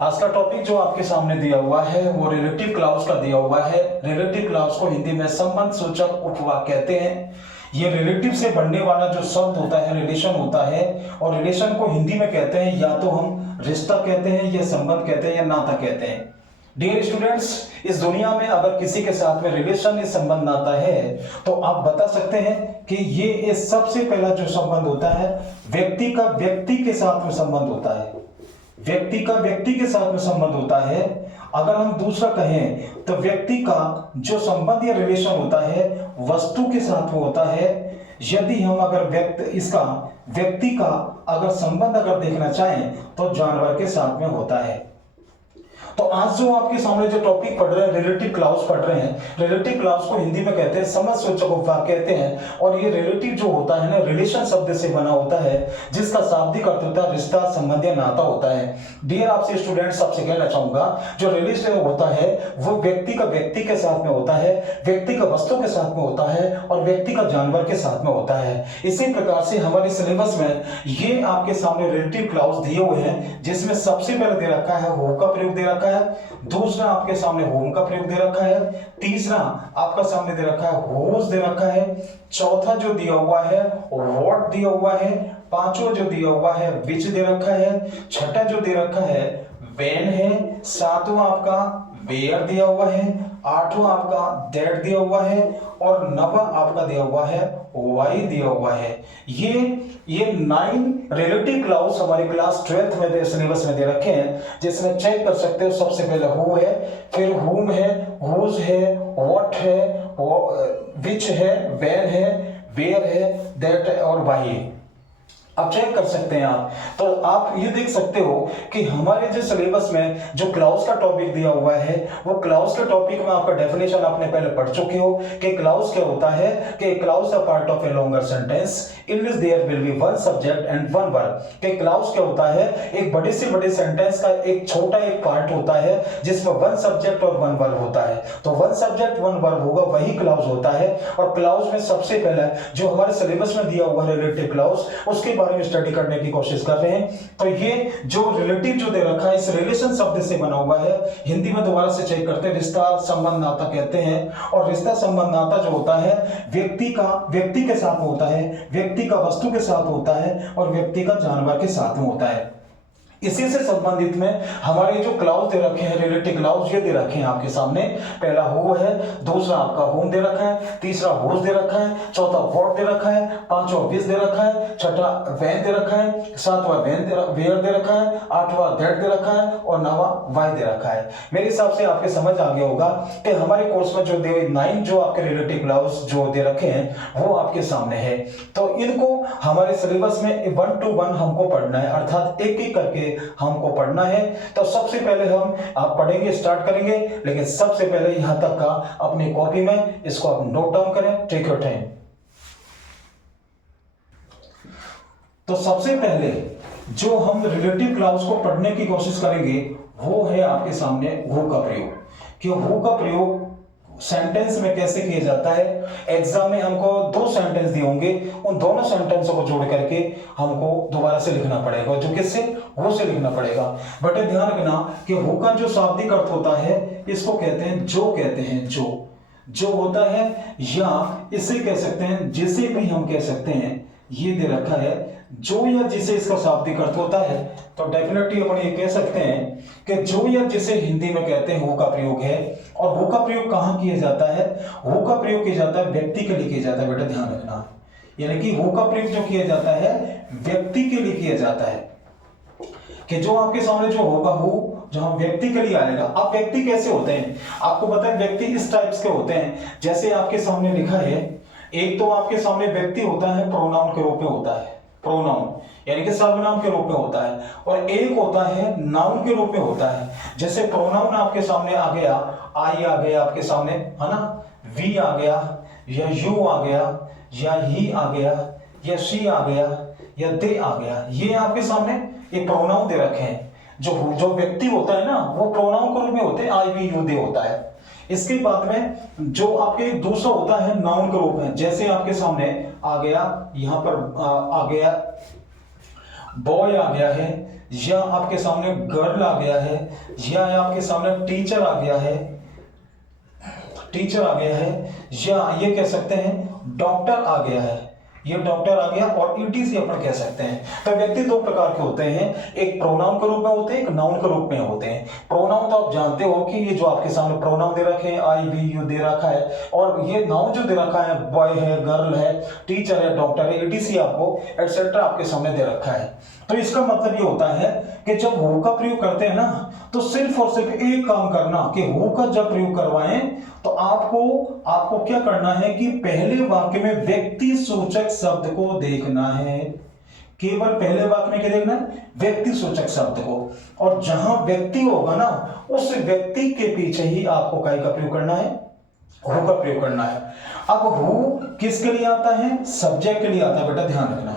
आज का टॉपिक जो आपके सामने दिया हुआ है वो रिलेटिव क्लॉज का दिया हुआ है। रिलेटिव क्लॉज को हिंदी में संबंध सूचक उपवाक्य कहते हैं। ये रिलेटिव से बनने वाला जो शब्द होता है रिलेशन होता है, और रिलेशन को हिंदी में कहते हैं या तो हम रिश्ता कहते हैं या संबंध कहते हैं या नाता कहते हैं। डियर स्टूडेंट्स, इस दुनिया में अगर किसी के साथ में रिलेशन या संबंध नाता है तो आप बता सकते हैं कि ये सबसे पहला जो संबंध होता है व्यक्ति का व्यक्ति के साथ में संबंध होता है। व्यक्ति का व्यक्ति के साथ में संबंध होता है। अगर हम दूसरा कहें तो व्यक्ति का जो संबंध या रिलेशन होता है वस्तु के साथ में होता है। यदि हम अगर व्यक्ति का अगर संबंध अगर देखना चाहें तो जानवर के साथ में होता है। तो आज जो आपके सामने जो टॉपिक पढ़ रहे हैं रिलेटिव क्लॉज पढ़ रहे हैं। रिलेटिव क्लॉज को हिंदी में कहते हैं संबंध सूचक उपवाक्य कहते हैं। और ये रिलेटिव जो होता है ना रिलेशन शब्द से बना होता है, जिसका शाब्दिक अर्थ होता है रिश्ता, संबंध या नाता होता है। डियर आपसे स्टूडेंट्स, आपसे कहना चाहूंगा जो रिलेशन होता है वो व्यक्ति का व्यक्ति के साथ में होता है, व्यक्ति का वस्तु के साथ में होता है और व्यक्ति का जानवर के साथ में होता है। इसी प्रकार से हमारे सिलेबस में ये आपके सामने रिलेटिव क्लॉज दिए हुए हैं, जिसमें सबसे पहले दे रखा है हु का प्रयोग दे रखा है, दूसरा आपके सामने होम का प्रयोग दे रखा है, तीसरा आपका सामने दे रखा है होज दे रखा है, चौथा जो दिया हुआ है व्हाट दिया हुआ है, पांचवा जो दिया हुआ है विच दे रखा है, छठा जो दे रखा है व्हेन है, सातवां आपका वेयर दिया हुआ है, आठवां आपका दैट दिया हुआ है और नवा आपका दिया हुआ है वाई दिया हुआ है। ये 9 रिलेटिव क्लॉज हमारी क्लास 12th में सिलेबस में दे रखे हैं, जिसमें चेक कर सकते हो। सबसे पहले हु है, फिर हुम है, हुज है, व्हाट है, विच है, व्हेन है, वेयर है, दैट है और वाई है। अब चेक कर सकते हैं आप। तो आप ये देख सकते हो कि हमारे जो सिलेबस में जो क्लॉज का टॉपिक दिया हुआ है वो क्लॉज के टॉपिक में आपका डेफिनेशन आपने पहले पढ़ चुके हो कि क्लॉज क्या होता है। कि clause a part of a longer sentence in which there will be one subject and one verb. कि क्लॉज क्या होता है, एक बड़े से बड़े सेंटेंस का एक छोटा एक पार्ट होता है जिसमें वन सब्जेक्ट और वन वर्ब होता है। तो वन सब्जेक्ट वन वर्ब होगा वही क्लॉज होता है। और क्लॉज में सबसे पहले जो हमारे सिलेबस में दिया हुआ है रिलेटिव क्लॉज, उसके बारे में स्टडी करने की कोशिश कर रहे हैं। तो ये जो रिलेटिव जो दे रखा है इस रिलेशन शब्द से बना हुआ है। हिंदी में दोबारा से चेक करते हैं, रिश्ता संबंध नाता कहते हैं। और रिश्ता संबंध नाता जो होता है व्यक्ति का व्यक्ति के साथ में होता है, व्यक्ति का वस्तु के साथ होता है और व्यक्ति का जानवर के साथ में होता है। इसी से संबंधित में हमारे जो क्लॉज दे रखे हैं रिलेटिव क्लॉज ये दे रखे हैं आपके सामने। पहला हु है, दूसरा आपका होम दे रखा है, तीसरा होज दे रखा है, चौथा व्हाट दे रखा है, पांचवा विच दे रखा है, छठा व्हेन दे रखा है, सातवां वेयर दे रखा है, आठवां दैट दे रखा है और नवा वाई दे रखा है। मेरे हिसाब से आपके समझ आ गया होगा कि हमारे कोर्स में जो 9 जो आपके रिलेटिव क्लॉज जो दे रखे हैं वो आपके सामने है। तो इनको हमारे सिलेबस में 1 to 1 हमको पढ़ना है, अर्थात एक एक करके हमको पढ़ना है। तो सबसे पहले हम आप पढ़ेंगे, स्टार्ट करेंगे, लेकिन सबसे पहले यहां तक का अपनी कॉपी में इसको आप नोट डाउन करें। Take your time. तो सबसे पहले जो हम रिलेटिव क्लॉज को पढ़ने की कोशिश करेंगे वो है आपके सामने हु का प्रयोग। कि हु का प्रयोग सेंटेंस में कैसे किया जाता है। एग्जाम में हमको 2 सेंटेंस दिए होंगे, उन दोनों सेंटेंसों को जोड़ करके हमको दोबारा से लिखना पड़ेगा, जो किससे हु से लिखना पड़ेगा। बट ध्यान रखना कि हु का जो शाब्दिक अर्थ होता है इसको कहते हैं जो, कहते हैं जो होता है, या इसे कह सकते हैं जिसे भी हम कह सकते हैं। ये दे रखा है जो या जिसे इसका शाब्दिक अर्थ होता है। तो डेफिनेटली अपन ये कह सकते हैं कि जो या जिसे हिंदी में कहते हैं हु का प्रयोग है। और हु का प्रयोग कहां किया जाता है, हु का प्रयोग किया जाता है व्यक्ति के लिए किया जाता है। बेटा ध्यान रखना, यानी कि हु का प्रयोग जो किया जाता है व्यक्ति के लिए किया जाता है। कि जो आपके सामने जो होगा हु जहां व्यक्ति के लिए आएगा। अब व्यक्ति कैसे होते हैं आपको पता है, व्यक्ति इस टाइप्स के होते हैं जैसे आपके सामने लिखा है। एक तो आपके सामने व्यक्ति होता है प्रोनाउन के रूप में होता है, प्रोनाउन यानी कि सर्वनाम के रूप में होता है, और एक होता है नाउन के रूप में होता है। जैसे प्रोनाउन आपके सामने आ गया, आई आ गया आपके सामने, है ना, वी आ गया, या यू आ गया, या ही आ गया, या शी आ गया, या दे आ गया। ये आपके सामने ये प्रोनाउन दे रखे हैं। जो व्यक्ति होता है ना वो प्रोनाउन के रूप में होते हैं, आई वी यू दे होता है। इसके बाद में जो आपके दूसरा होता है नाउन के रूप में, जैसे आपके सामने आ गया, यहां पर आ गया बॉय आ गया है, या आपके सामने गर्ल आ गया है, या आपके सामने टीचर आ गया है, या ये कह सकते हैं डॉक्टर आ गया है, ये डॉक्टर आ गया, और ईटीसी अपन कह सकते हैं। तो व्यक्ति दो प्रकार के होते हैं, एक प्रोनाउन के रूप में होते हैं, एक नाउन के रूप में होते हैं। प्रोनाउन तो आप जानते हो कि ये जो आपके सामने प्रोनाउन दे रखे हैं, आई वी यू दे रखा है, और ये नाउन जो दे रखा है बॉय है, गर्ल है, टीचर है, डॉक्टर है, ईटीसी आपको एटसेट्रा आपके सामने दे रखा है। तो इसका मतलब ये होता है कि जब हु का प्रयोग करते हैं ना, तो सिर्फ और सिर्फ एक काम करना कि हु का जब प्रयोग करवाएं तो आपको क्या करना है कि पहले वाक्य में व्यक्ति सूचक शब्द को देखना है। केवल पहले वाक्य में क्या देखना है? व्यक्ति सूचक शब्द को। और जहां व्यक्ति होगा ना, उस व्यक्ति के पीछे ही आपको काय का प्रयोग करना है? हु का प्रयोग करना है। अब हु किसके लिए आता है? सब्जेक्ट के लिए आता है बेटा, ध्यान रखना।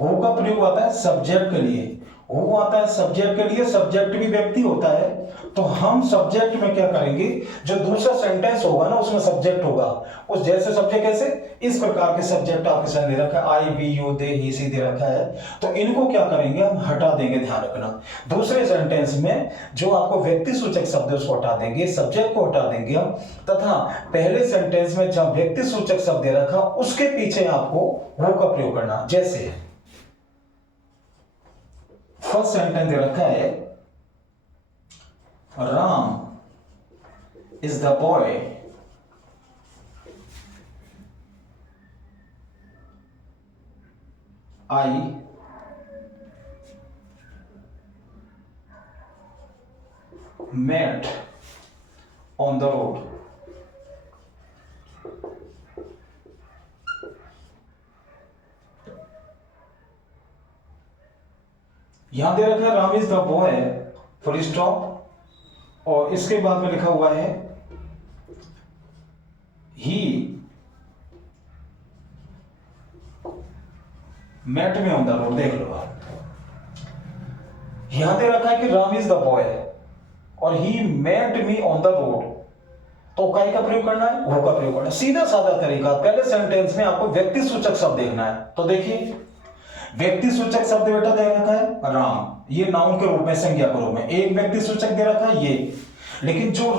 हु का प्रयोग आता है सब्जेक्ट के लिए, हु आता है सब्जेक्ट के लिए, सब्जेक्ट भी व्यक्ति होता है। तो हम सब्जेक्ट में क्या करेंगे, जो दूसरा सेंटेंस होगा ना उसमें सब्जेक्ट होगा, उस जैसे सब्जेक्ट कैसे, इस प्रकार के सब्जेक्ट आपके सामने दे रखा है, आई वी यू दे ही सी दे रखा है, तो इनको क्या करेंगे हम हटा देंगे, ध्यान रखना। दूसरे सेंटेंस में जो आपको व्यक्ति सूचक शब्द है उसको हटा देंगे, सब्जेक्ट को हटा देंगे हम, तथा पहले सेंटेंस में जब व्यक्ति सूचक शब्द दे रखा उसके पीछे आपको हु का प्रयोग करना। जैसे फर्स्ट सेंटेंस दे रखा है, Ram is the boy I met on the road। यहां दे रखा है Ram is the boy, full stop, और इसके बाद में लिखा हुआ है ही मेट में ऑन द रोड। देख लो आप, यहां दे रखा है कि राम इज द बॉय और he met me on the road, तो काय का प्रयोग करना है? हु का प्रयोग करना है। सीधा साधा तरीका। पहले सेंटेंस में आपको व्यक्ति सूचक शब्द देखना है, तो देखिए व्यक्ति सूचक शब्द बेटा दे रखा है राम, ये नाउन के रूप में, संज्ञा के रूप में, एक व्यक्ति सूचक दे रखा है ये, लेकिन जो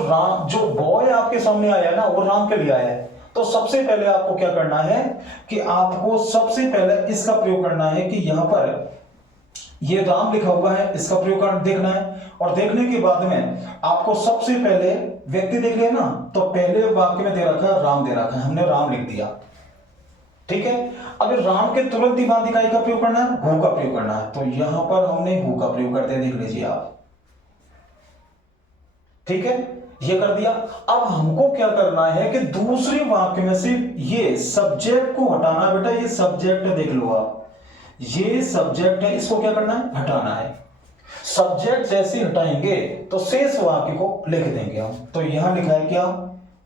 बॉय आपके सामने आया ना वो राम के लिए आया है। तो सबसे पहले आपको क्या करना है कि आपको सबसे पहले इसका प्रयोग करना है कि यहां पर ये राम लिखा हुआ है, इसका प्रयोग कर देखना है, और देखने के बाद में आपको सबसे पहले व्यक्ति देख लिया ना, तो पहले वाक्य में दे रखा है राम दे रखा है, हमने राम लिख दिया, ठीक है। अब राम के तुरंत ही बाद इकाई का प्रयोग करना है, हु का प्रयोग करना है, तो यहां पर हमने हु का प्रयोग करते देख लीजिए आप, ठीक है, ये कर दिया। अब हमको क्या करना है कि दूसरे वाक्य में से ये सब्जेक्ट को हटाना बेटा, ये सब्जेक्ट देख लो आप, ये सब्जेक्ट है, इसको क्या करना है? हटाना है। सब्जेक्ट जैसे हटाएंगे तो शेष वाक्य को लिख देंगे हम। तो यहां लिखा है क्या?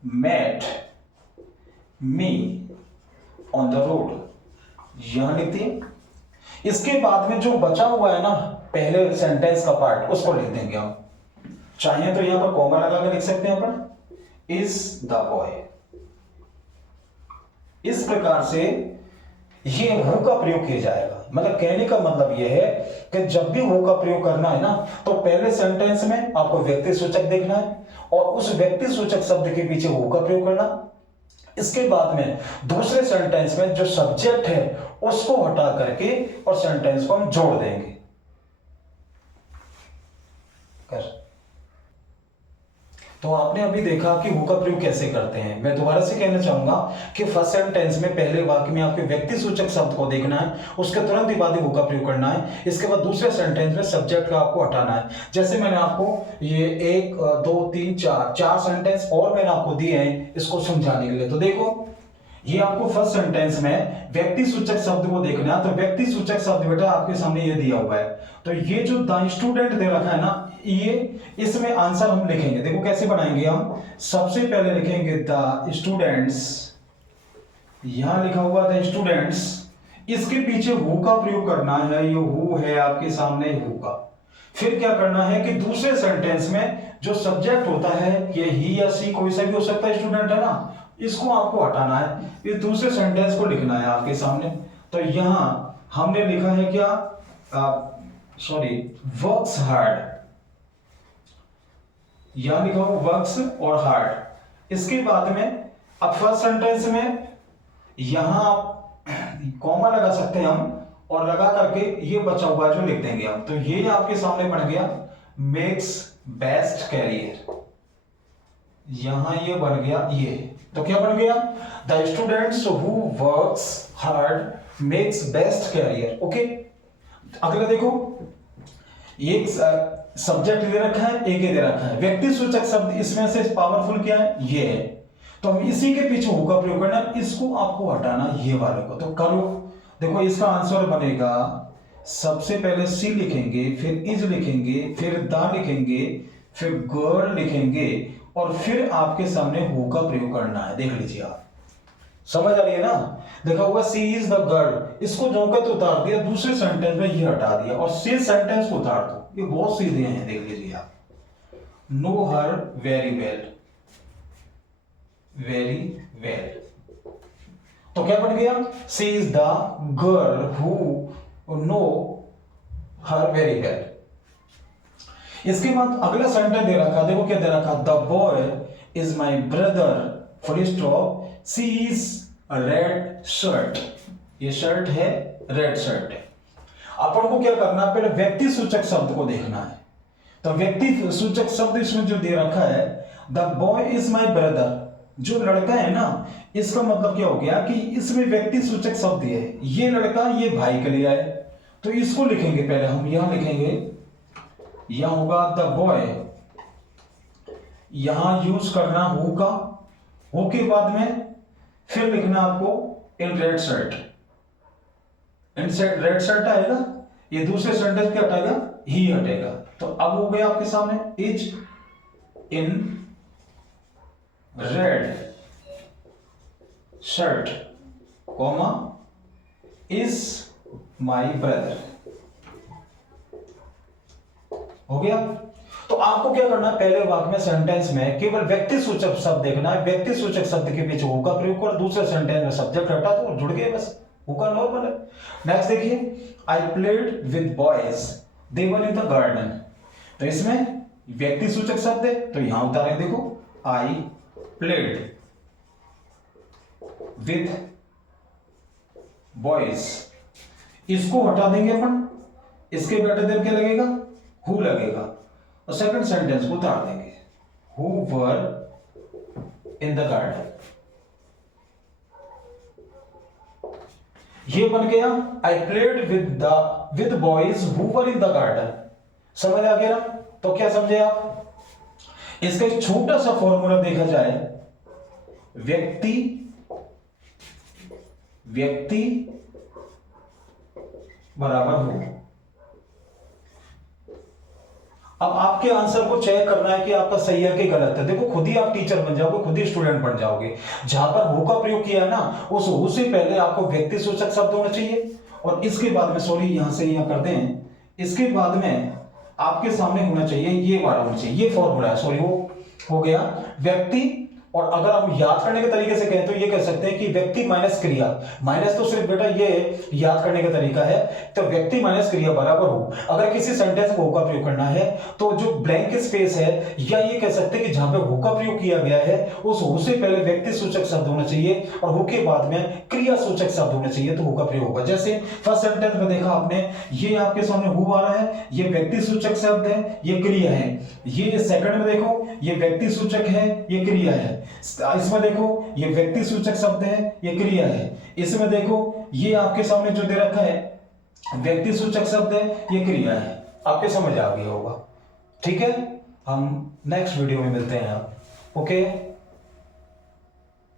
Met me on the road, यहां लिख दिए। इसके बाद में जो बचा हुआ है ना पहले सेंटेंस का पार्ट, उसको लिख देंगे हम। चाहे तो यहां पर कॉमा लगा के लिख सकते हैं अपन, इज द बॉय। इस प्रकार से ये हु का प्रयोग किया जाएगा। मतलब कहने का मतलब यह है कि जब भी हु का प्रयोग करना है ना, तो पहले सेंटेंस में आपको व्यक्ति सूचक देखना है और उस व्यक्ति सूचक शब्द के पीछे हु का प्रयोग करना। इसके बाद में दूसरे सेंटेंस में जो सब्जेक्ट है उसको हटा करके और सेंटेंस को हम जोड़ देंगे। तो आपने अभी देखा कि हु का प्रयोग कैसे करते हैं। मैं दोबारा से कहना चाहूंगा कि फर्स्ट सेंटेंस में पहले वाक्य में आपके व्यक्ति सूचक शब्द को देखना है, उसके तुरंत ही बाद हु का प्रयोग करना है। इसके बाद दूसरे सेंटेंस में सब्जेक्ट का आपको हटाना है। जैसे मैंने आपको ये 1 2 3 4 सेंटेंस और मैंने आपको दिए हैं इसको समझाने के लिए। तो देखो ये आपको फर्स्ट सेंटेंस में व्यक्ति सूचक शब्द को देखना है, तो व्यक्ति सूचक शब्द बेटा आपके सामने ये दिया हुआ है। तो ये जो द स्टूडेंट दे रखा है ना, ये इसमें आंसर हम लिखेंगे। देखो कैसे बनाएंगे हम। सबसे पहले लिखेंगे द स्टूडेंट्स, यहां लिखा हुआ द स्टूडेंट्स, इसके पीछे हु का प्रयोग करना है। ये हु है आपके सामने, हु का। फिर क्या करना है कि दूसरे सेंटेंस में जो सब्जेक्ट होता है, ये ही या सी कोई सा भी हो सकता है, स्टूडेंट है ना, इसको आपको हटाना है। इस दूसरे सेंटेंस को लिखना है आपके सामने। तो यहां हमने लिखा है क्या, सॉरी वर्क्स हार्ड, यहां लिखा हो वर्क्स और हार्ड। इसके बाद में अब फर्स्ट सेंटेंस में यहां आप कॉमा लगा सकते हैं हम, और लगा करके ये बचा हुआ जो लिख देंगे हम। तो ये आपके सामने बन गया मेक्स बेस्ट कैरियर, यहां ये बन गया ये। तो क्या बन गया? The students who works hard makes best career. Okay, अगला देखो, एक सब्जेक्ट दे रखा है, एक दे रखा है, व्यक्ति सूचक शब्द इसमें से पावरफुल क्या है? ये है। तो हम इसी के पीछे हु का प्रयोग करना है, इसको आपको हटाना ये वाले को। तो करो, देखो इसका आंसर बनेगा, सबसे पहले सी लिखेंगे, फिर इज लिखेंगे, फिर द लिखेंगे, फिर गर्ल लिखेंगे, और फिर आपके सामने हु का प्रयोग करना है। देख लीजिए आप, समझ आ रही है ना? देखा हुआ सी इज द गर्ल, इसको जो का तो उतार दिया, दूसरे सेंटेंस में ये हटा दिया, और सी सेंटेंस को उतार दो। ये बहुत सीधे हैं, देख लीजिए आप। Know her very well, very well. तो क्या बन गया? She is the girl who know her very well. इसके बाद अगला सेंटेंस दे रखा, देखो क्या दे रखा, the boy is my brother full stop, she is red shirt, ये शर्ट है, रेड शर्ट है। अपन को क्या करना है, पहले व्यक्ति सूचक शब्द को देखना है। तो व्यक्ति सूचक शब्द इसमें जो दे रखा है, the boy is my brother, जो लड़का है ना, इसका मतलब क्या हो गया कि इसमें व्यक्ति सूचक शब्द है, ये लड़का ये भाई के लिए है। तो इसको लिखेंगे पहले हम, यहां लिखेंगे, यहां होगा द बॉय, यहां यूज करना हु का, हु के बाद में फिर लिखना आपको in red shirt, in red shirt आएगा, ये दूसरे सेंटेंस क्या हटेगा? ही हटेगा। तो अब हो गया आपके सामने is in red shirt, comma is my brother. हो गया? तो आपको क्या करना है, पहले वाक्य में सेंटेंस में केवल व्यक्ति सूचक शब्द देखना है, व्यक्ति सूचक शब्द के पीछे हु का प्रयोग कर, दूसरे सेंटेंस में सब्जेक्ट हटा दो, जुड़ गए बस, हु का नॉर्मल है। नेक्स्ट देखिए, I played with boys they were in the garden. तो इसमें व्यक्ति सूचक शब्द है, तो यहां उतारे, देखो आई प्लेड विद बॉयज, इसको हटा देंगे अपन, इसके बेटे देर क्या लगेगा? हु लगेगा, और सेकंड सेंटेंस को उतार देंगे, who were in the garden. ये बन गया I played with boys who were in the garden. समझ आ गया? तो क्या समझे आप? इसका एक छोटा सा फॉर्मूला देखा जाए, व्यक्ति बराबर हु। अब आपके आंसर को चेक करना है कि आपका सही है कि गलत है। देखो खुद ही आप टीचर बन जाओगे, खुद ही स्टूडेंट बन जाओगे। जहां पर हु का प्रयोग किया है ना, उस हु से पहले आपको व्यक्ति सूचक शब्द होना चाहिए, और इसके बाद में, सॉरी यहां से यहां कर दें, इसके बाद में आपके सामने होना चाहिए ये वाला होना चाहिए, ये फॉर्मूला है, सॉरी वो हो गया व्यक्ति। और अगर हम याद करने के तरीके से कहें तो ये कह सकते हैं कि व्यक्ति माइनस क्रिया, माइनस तो सिर्फ बेटा ये याद करने का तरीका है, तो व्यक्ति माइनस क्रिया बराबर हो। अगर किसी सेंटेंस में हु का प्रयोग करना है तो जो ब्लैंक स्पेस है, या ये कह सकते हैं कि जहां पे हु का प्रयोग किया गया है उस हु से पहले व्यक्ति सूचक शब्द होना चाहिए, और हु के बाद में क्रिया सूचक शब्द होना चाहिए, तो हु का प्रयोग होगा। जैसे फर्स्ट सेंटेंस में देखा आपने, ये आपके सामने हु आ रहा है, ये व्यक्ति सूचक शब्द है, ये क्रिया है। ये सेकंड में देखो, ये व्यक्ति सूचक है, ये क्रिया है। इसमें देखो ये व्यक्ति सूचक शब्द है, ये क्रिया है। इसमें देखो ये आपके सामने जो दे रखा है व्यक्ति सूचक शब्द है, ये क्रिया है। आपके समझ आ गया होगा। ठीक है, हम नेक्स्ट वीडियो में मिलते हैं। ओके।